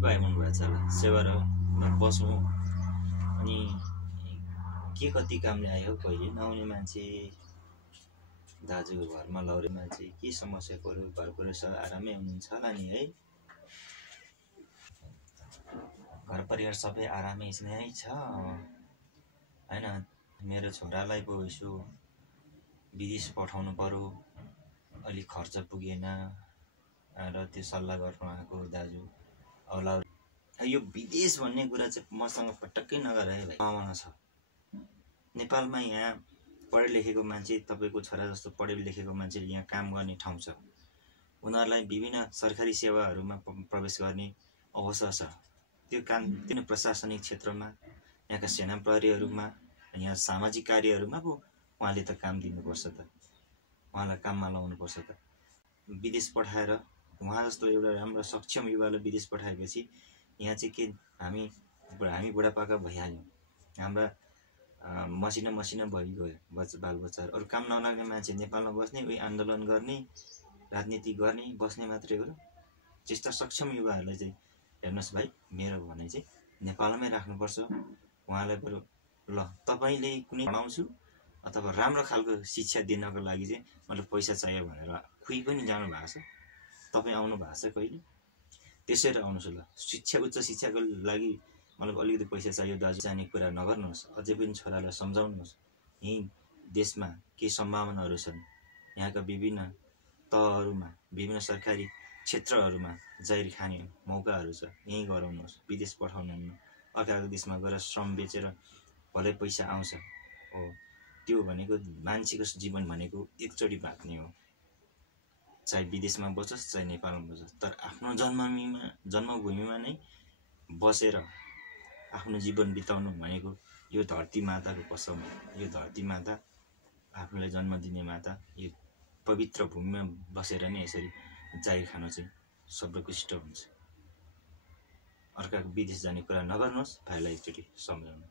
पाइनु भएको छ होला सेवारमा बस्नु। अनि के कति कामले आयो कहिले नआउने मान्छे, दाजु घरमा लौरे मान्छे, के समस्या पर्यो, घर परिवार आरामै हुनुहुन्छ होला नि है? घर परिवार सबै आरामै नै छ हैन? मेरो छोरालाई पो यसो विदेश पठाउनु पर्यो, अलि खर्च पुगेन र त्यो सल्लाह गर्नु आएको दाजु। औला यो विदेश भन्ने कुरा चाहिँ मसँग पटक्कै नगर है भाइ। सम्भावना छ नेपालमा। यहाँ पढे लेखेको मान्छे, तपाईको छोरा जस्तो पढे लेखेको मान्छेले यहाँ काम गर्ने ठाउँ छ, उनीहरूलाई विभिन्न सरकारी सेवाहरूमा प्रवेश गर्ने अवसर छ। त्यो काम त्यो प्रशासनिक क्षेत्रमा, यहाँका सेना प्रहरीहरूमा, यहाँ सामाजिक कार्यहरूमा पो उहाँले त काम दिनुपर्छ त, उहाँलाई काममा लाउनुपर्छ त। विदेश पठाएर उहाँ जस्तो एउटा राम्रो सक्षम युवालाई विदेश पठाएपछि यहाँ चाहिँ के हामी बुढापाका भइहाल्यौँ, हाम्रा मसिना भइगयो बालबच्चाहरू। अरू काम नलाग्ने मान्छे नेपालमा बस्ने, उही आन्दोलन गर्ने, राजनीति गर्ने, बस्ने मात्रै हो र। त्यस्ता सक्षम युवाहरूलाई चाहिँ हेर्नुहोस् भाइ, मेरो भनाइ चाहिँ नेपालमै राख्नुपर्छ। उहाँलाई बरु ल तपाईँले कुनै पढाउँछु अथवा राम्रो खालको शिक्षा दिनको लागि चाहिँ मलाई पैसा चाहियो भनेर खुइ पनि जानु भएको छ? तपाईँ आउनु भएको छ कहिले? त्यसरी आउनुहोस् ल। उच्च शिक्षाको लागि मलाई अलिकति पैसा चाहियो दाजु जाने कुरा नगर्नुहोस्। अझै पनि छोरालाई सम्झाउनुहोस् यही देशमा के सम्भावनाहरू छन्, यहाँका विभिन्न तहहरूमा, विभिन्न सरकारी क्षेत्रहरूमा जागिर खाने मौकाहरू छ, यहीँ गराउनुहोस्। विदेश पठाउनुहुन्न। अर्काको देशमा गएर श्रम बेचेर भलै पैसा आउँछ हो, त्यो भनेको मान्छेको जीवन भनेको एकचोटि बाँच्ने हो, चाहे विदेशमा बसोस् चाहे नेपालमा बसोस्। तर आफ्नो जन्मभूमिमा नै बसेर आफ्नो जीवन बिताउनु भनेको यो धरती माताको कसम हो। यो धरती माता, आफूलाई जन्म दिने माता, यो पवित्र भूमिमा बसेर नै यसरी जागिर खानु चाहिँ सर्वोत्कृष्ट हुन्छ। अर्काको विदेश जाने कुरा नगर्नुहोस्, भाइलाई एकचोटि सम्झाउनु।